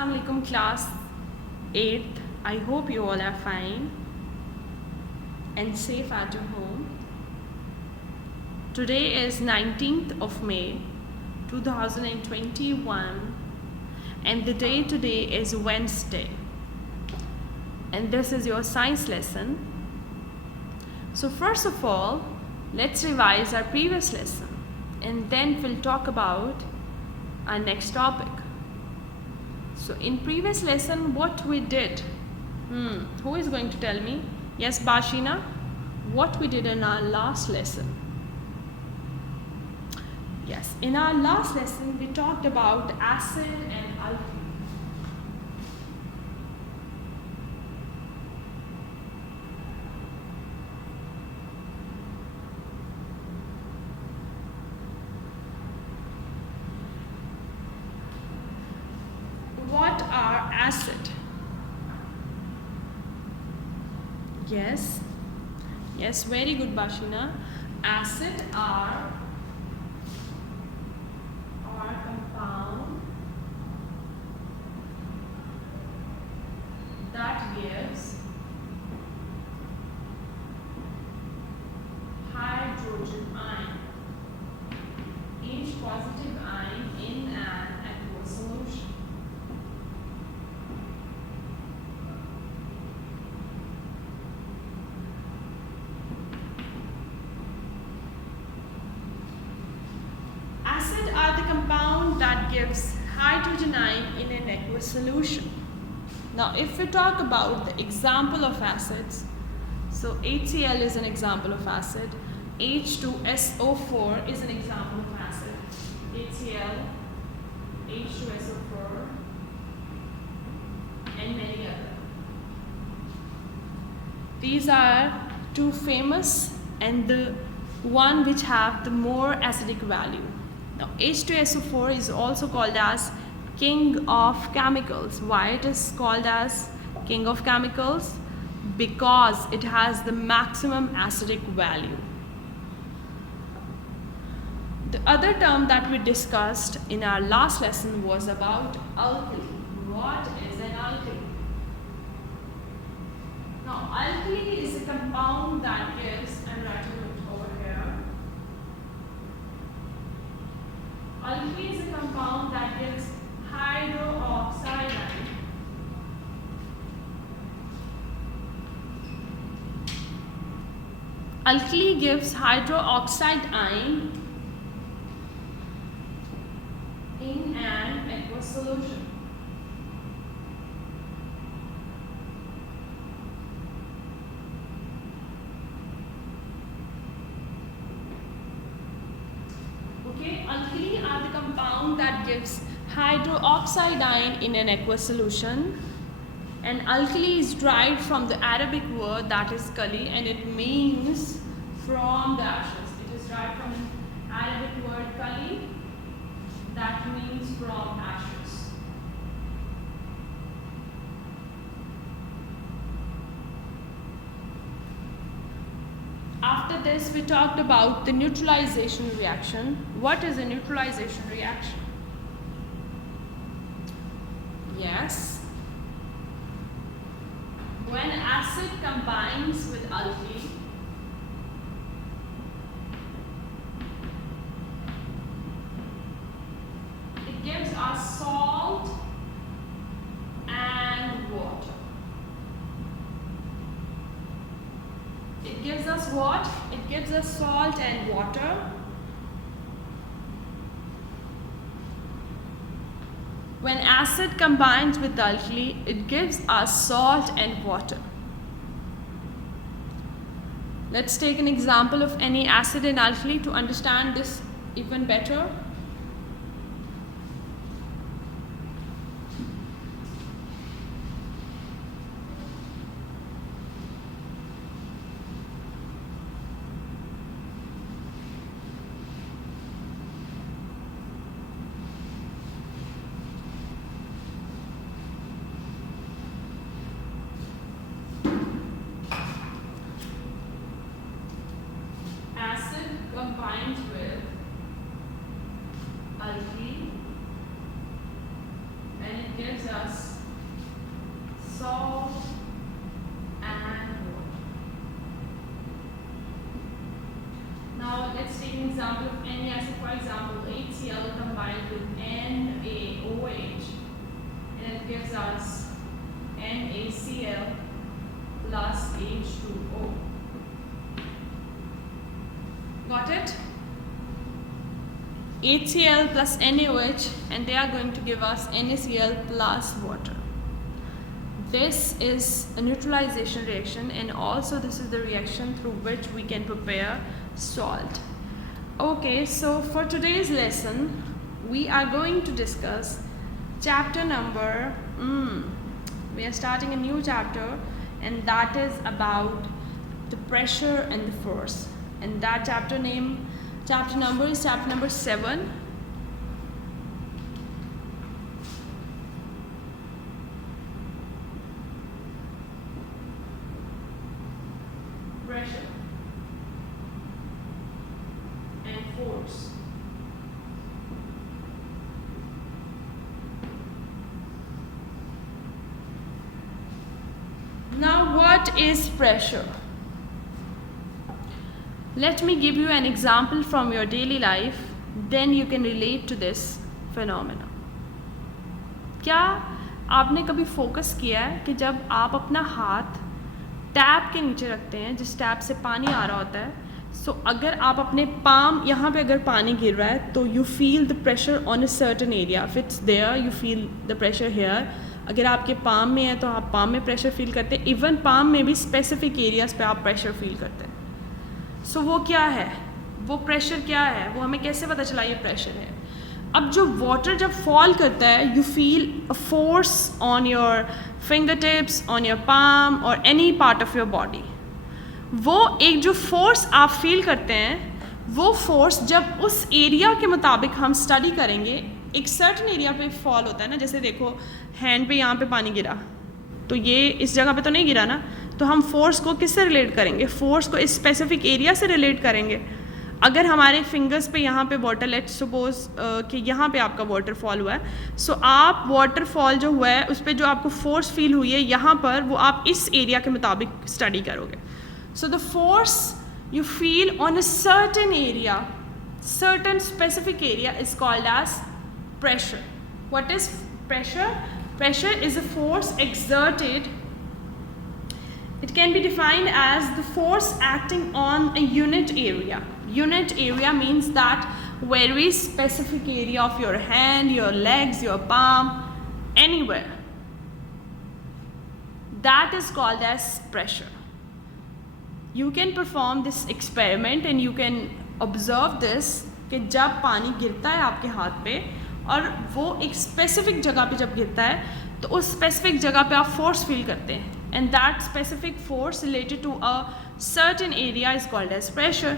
Assalamu alaikum class 8th. I hope you all are fine and safe at your home. Today is 19th of May 2021 and the day today is Wednesday. And this is your science lesson. So first of all, let's revise our previous lesson and then we'll talk about our next topic. So in previous lesson, what we did, who is going to tell me? Yes, Bashina, what we did in our last lesson? Yes, in our last lesson, we talked about acid and alkali. What are acid? Yes, very good, Bashina. Acid are compound that gives hydrogen ion, each positive ion in an aqueous solution. Acid are the compound that gives hydrogen ion in an aqueous solution. Now, if we talk about the example of acids, so HCl is an example of acid, H2SO4 is an example of acid, HCl, H2SO4, and many other. These are two famous and the one which have the more acidic value. Now, H2SO4 is also called as king of chemicals. Why it is called as king of chemicals? Because it has the maximum acidic value. The other term that we discussed in our last lesson was about alkali. What is an alkali? Now, alkali is a compound that gives, I'm writing it over here. Alkali is a compound that gives hydroxide ion. Alkali gives hydroxide ion in an aqueous solution. Okay, alkali are the compound that gives hydroxide ion in an aqueous solution, and alkali is derived from the Arabic word that is kali, and it means from the ashes. It is derived from the Arabic word kali that means from ashes. After this, we talked about the neutralization reaction. What is a neutralization reaction? Yes. When acid combines with alkali, it gives us salt and water. It gives us what? It gives us salt and water. When acid combines with alkali, it gives us salt and water. Let's take an example of any acid and alkali to understand this even better. Acid combines with us salt and water. Now let's take an example of NaCl. For example, HCl combined with NaOH, and it gives us NaCl plus H2O. Got it? HCl plus NaOH, and they are going to give us NaCl plus water. This is a neutralization reaction, and also this is the reaction through which we can prepare salt. Okay, so for today's lesson we are going to discuss chapter number we are starting a new chapter, and that is about the pressure and the force, and that chapter number is chapter number 7. Pressure and force. Now, what is pressure? Let me give you an example from your daily life, then you can relate to this phenomena. क्या आपने कभी focus किया है कि जब आप अपना हाथ टैप के नीचे रखते हैं, जिस टैप से पानी आ रहा होता है, सो अगर आप अपने पाम यहाँ पे अगर पानी गिर रहा है तो you feel the pressure on a certain area. If it's there you feel the pressure here. अगर आपके पाम में है तो आप पाम में प्रेशर फील करते हैं. इवन पाम में भी स्पेसिफिक एरियाज पे आप प्रेशर फील करते हैं. सो वो क्या है, वो प्रेशर क्या है, वो हमें कैसे पता चला ये प्रेशर है. अब जो वाटर जब फॉल करता है, you feel a force on your fingertips, on your palm और any part of your body. वो एक जो फोर्स आप फील करते हैं, वो फोर्स जब उस एरिया के मुताबिक हम स्टडी करेंगे, एक सर्टन एरिया पे फॉल होता है ना. जैसे देखो हैंड पे यहाँ पे पानी गिरा, तो ये इस जगह पे तो नहीं गिरा ना, तो हम फोर्स को किससे रिलेट करेंगे? फोर्स को इस स्पेसिफिक एरिया से रिलेट करेंगे. अगर हमारे फिंगर्स पे यहाँ पे वाटर, लेट्स सपोज कि यहाँ पे आपका वाटरफॉल हुआ है, सो आप वाटरफॉल जो हुआ है उस पर जो आपको फोर्स फील हुई है यहाँ पर, वो आप इस एरिया के मुताबिक स्टडी करोगे. So the force you feel on a certain area, certain specific area is called as pressure. What is pressure? Pressure is a force exerted. It can be defined as the force acting on a unit area. Unit area means that very specific area of your hand, your legs, your palm, anywhere. That is called as pressure. You can perform this experiment and you can observe this कि जब पानी गिरता है आपके हाथ पे और वो एक स्पेसिफिक जगह पे जब गिरता है, तो उस स्पेसिफिक जगह पे आप फोर्स फील करते हैं, and that specific force related to a certain area is called as pressure.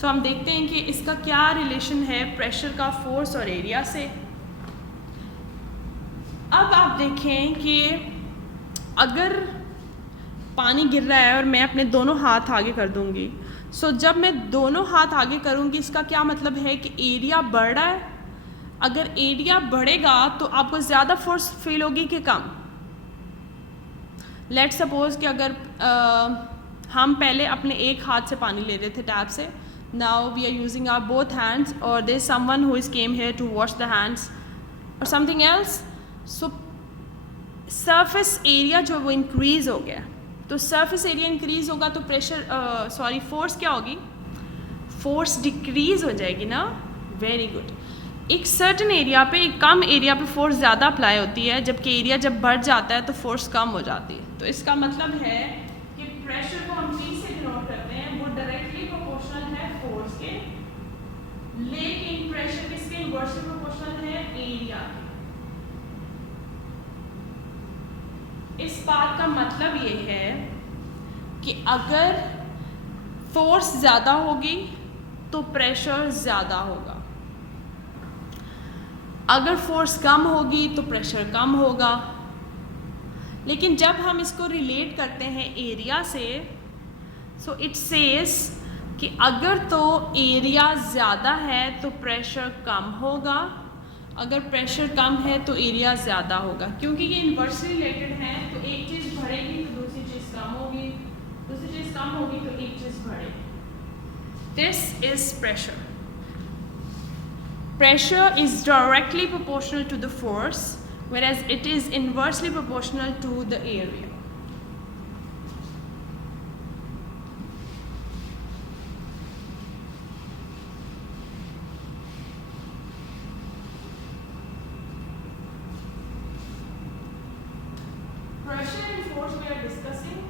So हम देखते हैं कि इसका क्या रिलेशन है प्रेशर का फोर्स और एरिया से. अब आप देखें कि अगर पानी गिर रहा है और मैं अपने दोनों हाथ आगे कर दूंगी, सो जब मैं दोनों हाथ आगे करूंगी, इसका क्या मतलब है कि एरिया बढ़ रहा है. अगर एरिया बढ़ेगा तो आपको ज़्यादा फोर्स फील होगी कि कम. लेट सपोज कि अगर हम पहले अपने एक हाथ से पानी ले रहे थे टैप से, now we are using our both hands, और there is someone who is came here to wash the hands और something else. So surface area जो वो इंक्रीज हो गया, तो सरफेस एरिया इंक्रीज होगा तो प्रेशर फोर्स क्या होगी? फोर्स डिक्रीज हो जाएगी ना. Very good. एक सर्टन एरिया पे, एक कम एरिया पे फोर्स ज़्यादा अप्लाई होती है, जबकि एरिया जब बढ़ जाता है तो फोर्स कम हो जाती है. तो इसका मतलब है कि प्रेशर को हम P से डिनोट करते हैं, वो डायरेक्टली प्रोपोर्शनल है फोर्स के, लेकिन प्रेशर किसके इनवर्सली प्रोपोर्शनल है? एरिया. इस बात का मतलब ये है कि अगर फोर्स ज़्यादा होगी तो प्रेशर ज़्यादा होगा, अगर फोर्स कम होगी तो प्रेशर कम होगा. लेकिन जब हम इसको रिलेट करते हैं एरिया से, सो इट सेज कि अगर तो एरिया ज़्यादा है तो प्रेशर कम होगा, अगर प्रेशर कम है तो एरिया ज़्यादा होगा, क्योंकि ये इन्वर्सली रिलेटेड है। तो एक चीज़ बढ़ेगी तो दूसरी चीज़ कम होगी, दूसरी चीज़ कम होगी तो एक चीज़ बढ़ेगी। This is pressure. Pressure is directly proportional to the force, whereas it is inversely proportional to the area. Pressure and force we are discussing.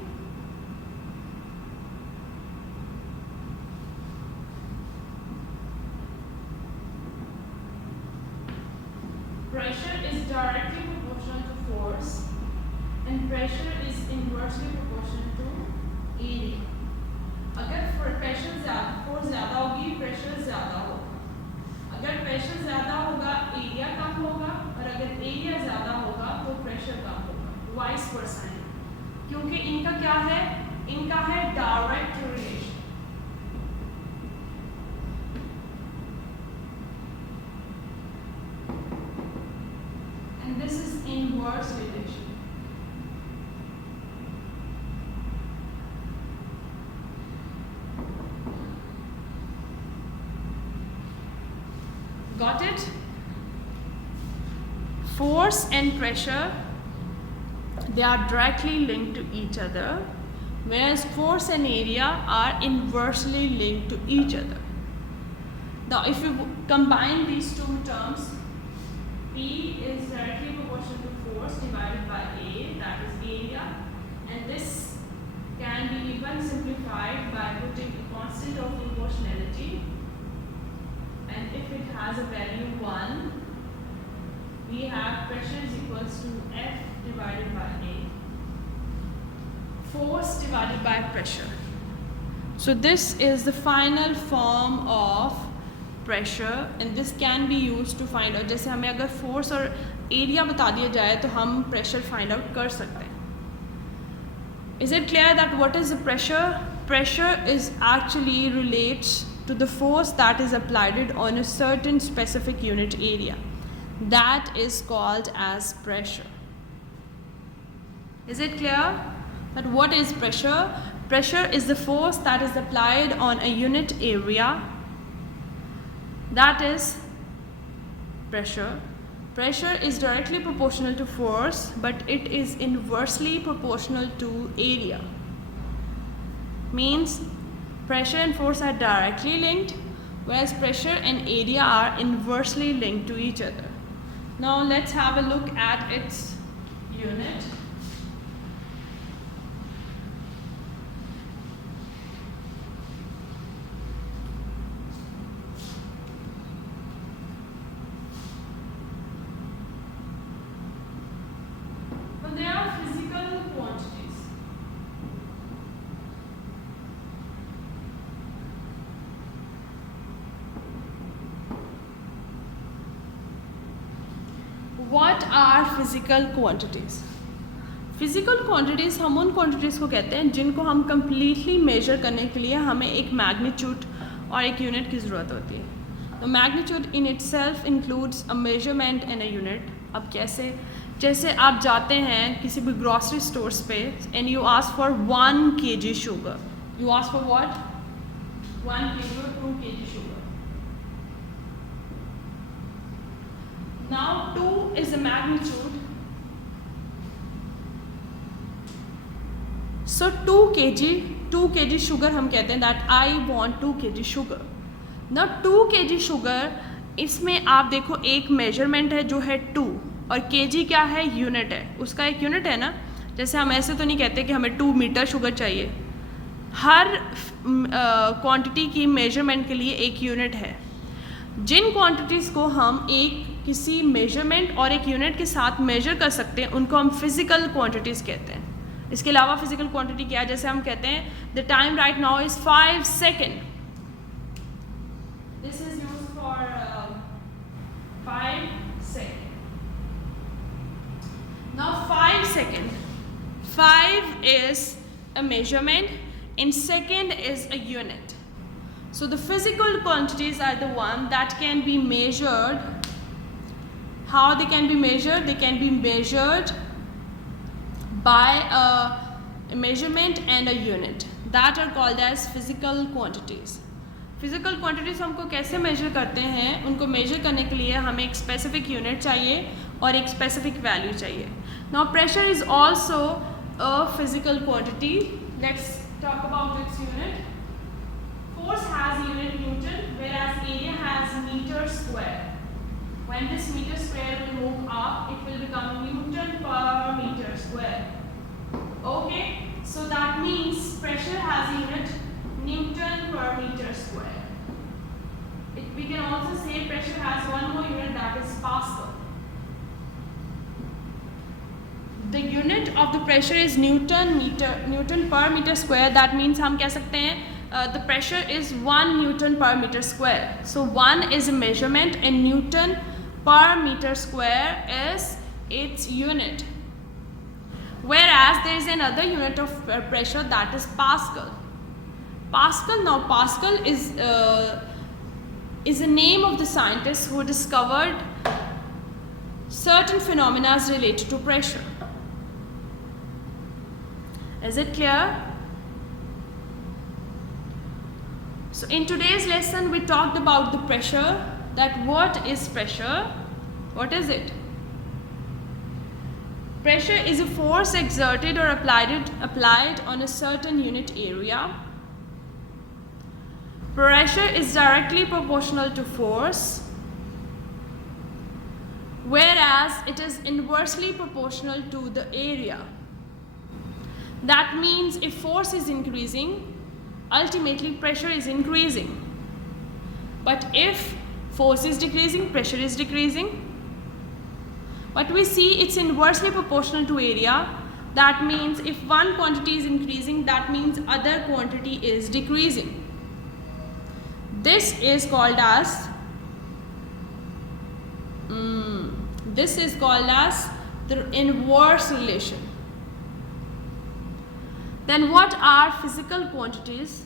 Pressure is directly proportional to force and pressure is inversely proportional to area. अगर pressure force ज़्यादा होगी, pressure ज़्यादा होगा। अगर pressure ज़्यादा होगा area कम होगा, और अगर एरिया ज़्यादा होगा तो प्रेशर कम होगा। वाइस वर्सा है, क्योंकि इनका क्या है, इनका है direct relation. This is inverse relation. Got it? Force and pressure, they are directly linked to each other, whereas force and area are inversely linked to each other. Now if you combine these two terms, P is directly proportional to force divided by A, that is area, and this can be even simplified by putting a constant of proportionality, and if it has a value 1, we have pressure is equals to F divided by A, force divided by pressure. So this is the final form of pressure and this can be used to find out. जैसे हमें अगर force और area बता दिया जाए तो हम pressure find out कर सकते हैं. Is it clear that what is the pressure? Pressure is actually relates to the force that is applied on a certain specific unit area. That is called as pressure. Is it clear that what is pressure? Pressure is the force that is applied on a unit area. That is pressure. Pressure is directly proportional to force, but it is inversely proportional to area. Means pressure and force are directly linked, whereas pressure and area are inversely linked to each other. Now let's have a look at its unit. There are physical quantities. What are physical quantities? Physical quantities हम उन quantities को कहते हैं जिनको हम completely measure करने के लिए हमें एक magnitude और एक unit की ज़रूरत होती है. The magnitude in itself includes a measurement and a unit. अब कैसे? जैसे आप जाते हैं किसी भी ग्रॉसरी स्टोर्स पे and you ask for 1 kg sugar. You ask for what? 1 kg or 2 kg sugar. Now 2 is a magnitude. So 2 kg sugar हम कहते हैं that I want 2 kg sugar. Now 2 kg sugar, इसमें आप देखो एक measurement है जो है 2 और kg क्या है? यूनिट है, उसका एक यूनिट है ना. जैसे हम ऐसे तो नहीं कहते कि हमें 2 मीटर शुगर चाहिए. हर क्वांटिटी की मेजरमेंट के लिए एक यूनिट है. जिन क्वांटिटीज़ को हम एक किसी मेजरमेंट और एक यूनिट के साथ मेजर कर सकते हैं उनको हम फिज़िकल क्वांटिटीज़ कहते हैं. इसके अलावा फिज़िकल क्वांटिटी क्या है? जैसे हम कहते हैं the time right now is 5 second. This is used for 5 second. Now 5 second. 5 is a measurement and second is a unit. So the physical quantities are the one that can be measured How they can be measured? They can be measured by a measurement and a unit that are called as physical quantities. Physical quantities हमको कैसे major करते हैं? उनको major करने के लिए हमें एक स्पेसिफिक यूनिट चाहिए और एक स्पेसिफिक वैल्यू चाहिए. Now pressure is also a physical quantity. Let's talk about its unit. Force has unit Newton, whereas area has meter square. When this meter square will move up, it will become Newton per meter square. Okay, so that means pressure has unit Newton per meter square. We can also say pressure has one more unit, that is Pascal. The unit of the pressure is Newton per meter square. That means हम कह सकते हैं the pressure is 1 Newton per meter square. So 1 is a measurement and Newton per meter square is its unit. Whereas there is another unit of pressure, that is Pascal. Now Pascal is the name of the scientist who discovered certain phenomena related to pressure. Is it clear? So in today's lesson we talked about the pressure, that what is pressure? What is it? Pressure is a force exerted or applied on a certain unit area. Pressure is directly proportional to force, whereas it is inversely proportional to the area. That means if force is increasing, ultimately pressure is increasing. But if force is decreasing, pressure is decreasing. But we see it's inversely proportional to area. That means if one quantity is increasing, that means other quantity is decreasing. This is called as the inverse relation. Then what are physical quantities?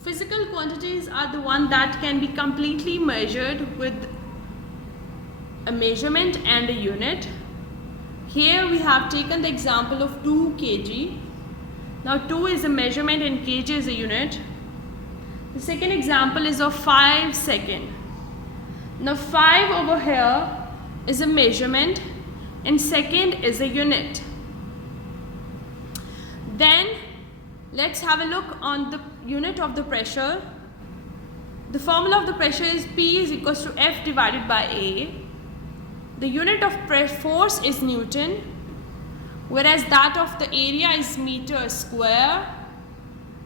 Physical quantities are the one that can be completely measured with a measurement and a unit. Here we have taken the example of 2 kg. Now 2 is a measurement and kg is a unit. The second example is of 5 seconds. Now 5 over here is a measurement and second is a unit. Then let's have a look on the unit of the pressure. The formula of the pressure is P is equals to F divided by A. The unit of force is Newton, whereas that of the area is meter square.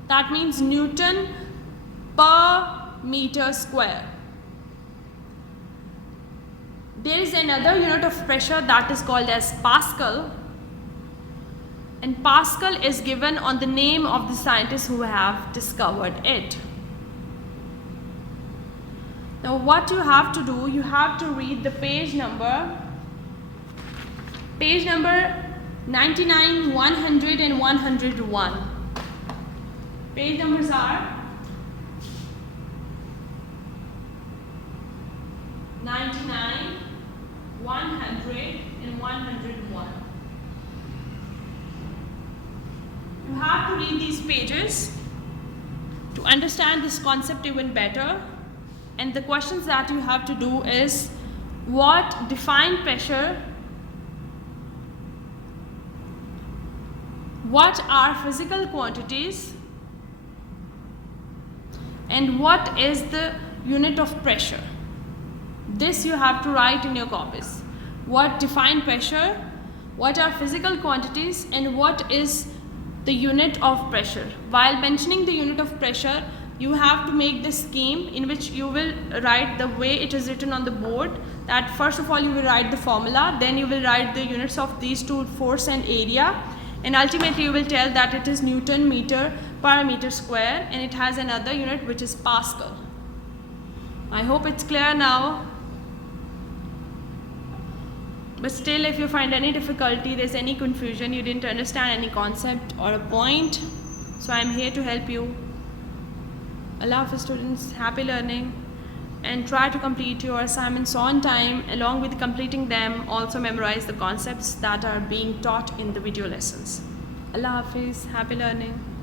That means Newton per meter square. There is another unit of pressure that is called as Pascal. And Pascal is given on the name of the scientists who have discovered it. Now what you have to do, you have to read the page number 99, 100 and 101. Page numbers are 99, 100 and 101. You have to read these pages to understand this concept even better. And the questions that you have to do is, what define pressure? What are physical quantities? And what is the unit of pressure? This you have to write in your copies. What define pressure? What are physical quantities? And what is the unit of pressure? While mentioning the unit of pressure, you have to make the scheme in which you will write the way it is written on the board. That first of all you will write the formula, then you will write the units of these two, force and area, and ultimately you will tell that it is Newton meter per meter square, and it has another unit which is Pascal. I hope it's clear now. But still, if you find any difficulty, there's any confusion, you didn't understand any concept or a point, so I'm here to help you. Allah Hafiz students, happy learning. and try to complete your assignments on time. Along with completing them, also memorize the concepts that are being taught in the video lessons. Allah Hafiz, happy learning.